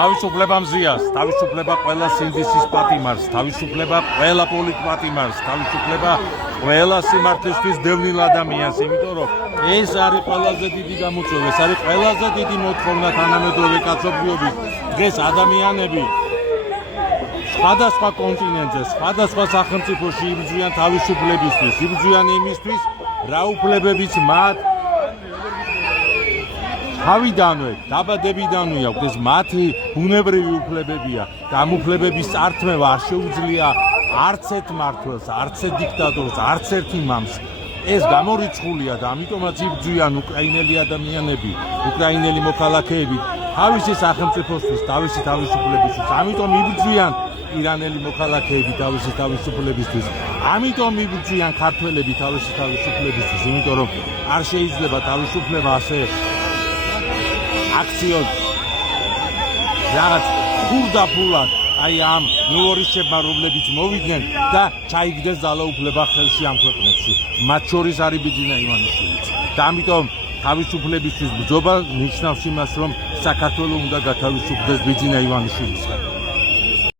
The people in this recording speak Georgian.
თავისუფლება მზიას, თავისუფლება ყველა სინდისის პატიმარს, თავისუფლება ყველა პოლიტპატიმარს, თავისუფლება ყველა სიმართლისთვის დევნილ ადამიანს, იმიტომ რომ ეს არის ყველაზე დიდი გამოწვევა, ეს არის ყველაზე დიდი მოთხოვნა თანამედროვე კაცობრიობის. დღეს ადამიანები სხვადასხვა კონტინენტზე, სხვადასხვა სახელმწიფოში იბრძვიან თავისუფლებისთვის, იბრძვიან იმისთვის, რა უფლებებიც მათ თავიდანვე, დაბადებიდანვე აქვს, ეს მათი ბუნებრივი უფლებებია და ამ უფლებების წართმევა არ შეუძლია არც ერთ მმართველს, არც ერთ დიქტატორს, არც ერთ იმამს. ეს გამორიცხულია და ამიტომაც იბრძვიან უკრაინელი ადამიანები, უკრაინელი მოქალაქეები თავისი სახელმწიფოსთვის, თავისი თავისუფლებისთვის. ამიტომ იბრძვიან ირანელი მოქალაქეები თავისი თავისუფლებისთვის. ამიტომ იბრძვიან ქართველები თავისი თავისუფლებისთვის, იმიტომ რომ არ შეიძლება თავისუფლება ასე აქციოდ რაღაც ხურდაფულად აი ამ ნუორიშებმა რომლებიც მოვიდნენ და ჩაიგდეს ძალაუფლება ხელში ამ ქვეყნებში. მათ შორის არის ბიძინა ივანიშვილიც. და ამიტომ თავისუფლებისთვის ბრძოლა ნიშნავს იმას, რომ საქართველოს უნდა გათავისუფლდეს ბიძინა ივანიშვილისგან.